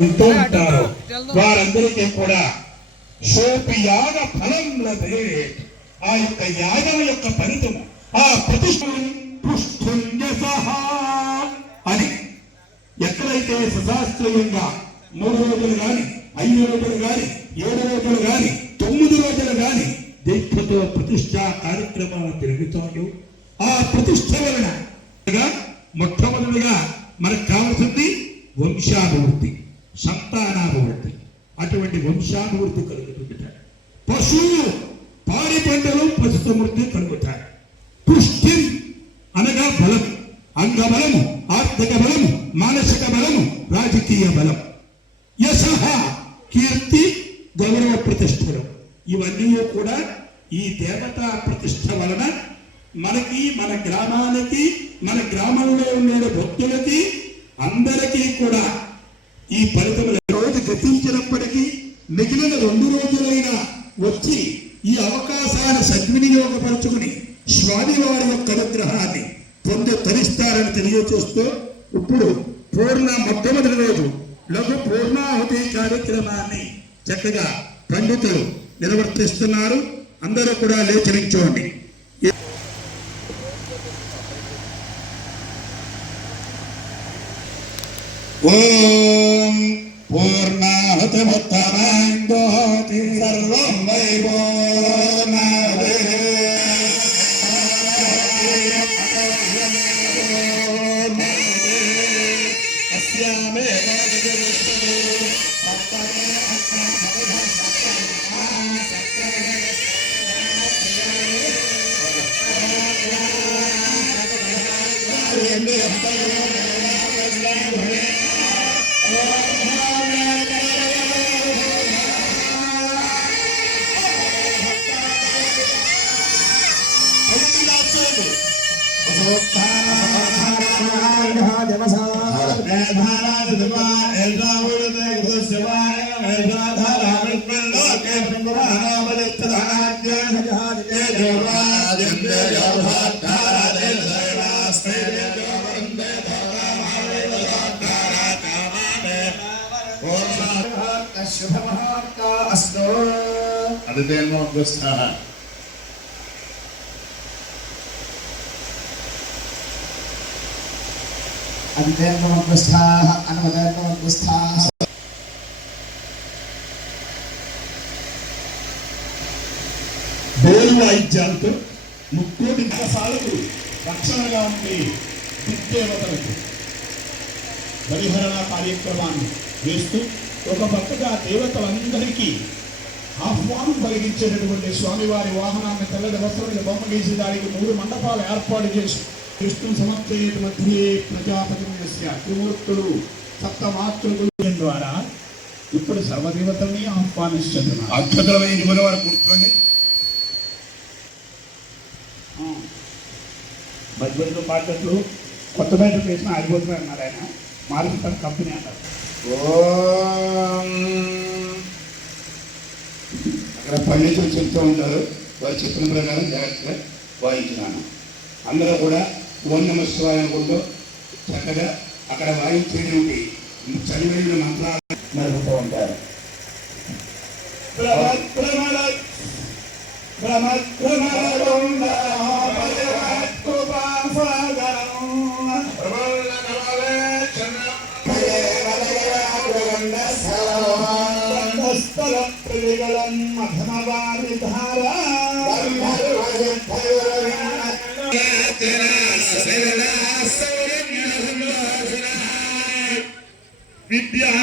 ఉంటారు వారందరికీ కూడా శోభియాగ ఫలం లభే, ఆ యొక్క యాగం యొక్క ఫలితము ఆ ప్రతిష్ఠ అని ఎక్కడైతే సశాస్త్రీయంగా 3 రోజులు గాని 5 రోజులు గాని 7 రోజులు గాని 9 రోజులు గాని దీక్షతో ప్రతిష్ఠా కార్యక్రమాలు జరుగుతాడు. ఆ ప్రతిష్ఠ వలన మొట్టమొదటిగా మనకు కావాల్సింది వంశాభివృద్ధి, సంతానాభివృద్ధి. అటువంటి వంశాభివృద్ధి కలుగుతుంది. పశువు పాడి పంటలు పశు సమృద్ధి కలుగుతాయి. పుష్టి అనగా బలం, అంగబలము, ఆర్థిక బలము, మానసిక బలము, రాజకీయ బలం. యశః కీర్తి, గౌరవ ప్రతిష్టలు ఇవన్నీ కూడా ఈ దేవతా ప్రతిష్ట వలన మనకి, మన గ్రామానికి, మన గ్రామంలో ఉండే భక్తులకి అందరికీ కూడా ఈ ఫలితములు రోజు గతించినప్పటికీ మిగిలిన 2 రోజులైనా వచ్చి ఈ అవకాశాన్ని సద్వినియోగపరుచుకుని స్వామివారి యొక్క అనుగ్రహాన్ని పొంది తరిస్తారని తెలియచేస్తూ ఇప్పుడు మొట్టమొదటి రోజు లఘు పూర్ణాహుతి కార్యక్రమాన్ని చక్కగా పండితులు నిర్వర్తిస్తున్నారు. అందరూ కూడా లేచి నిల్చోండి. ఓం పూర్ణాహుతిముత్తరాంగోతి సర్వం వైభోనాదే అస్యామే డోలు వాయిద్యాలతో 30 కలశాలకు రక్షణగా ఉండే దిగ్దేవతలకు బలిహరణ కార్యక్రమాన్ని వేస్తూ ఒక భక్తగా దేవతలందరికీ ఆహ్వానం కలిగించేటటువంటి స్వామివారి వాహనాన్ని తెల్లటి వస్త్రం బొమ్మ గీసి దానికి 3 మండపాలు ఏర్పాటు చేసి విష్ణు సమర్పయేత్ మధ్యే ప్రజాపతి త్రిమూర్తులు సప్తమాతృకుల ద్వారా ఇప్పుడు సర్వదేవతల్ని ఆహ్వానిస్తున్నారు. అద్భుతమైన గురువారు కూర్చోండి. మధ్యలో మార్కెట్లు కొత్త బయట చేసిన ఆగిపోతున్నారు అన్నారు ఆయన. మార్కెట్ కంపెనీ అన్నారు. అక్కడ పండితులు చెప్తూ ఉంటారు. వారు చెప్పిన ప్రకారం జాగ్రత్తగా వాయించినాను. అందరూ కూడా ఓం నమః శివాయ అనుకుంటూ చక్కగా అక్కడ వాయించేటువంటి చదివిన మంత్రాలు నడుపుతూ ఉంటారు. విద్యా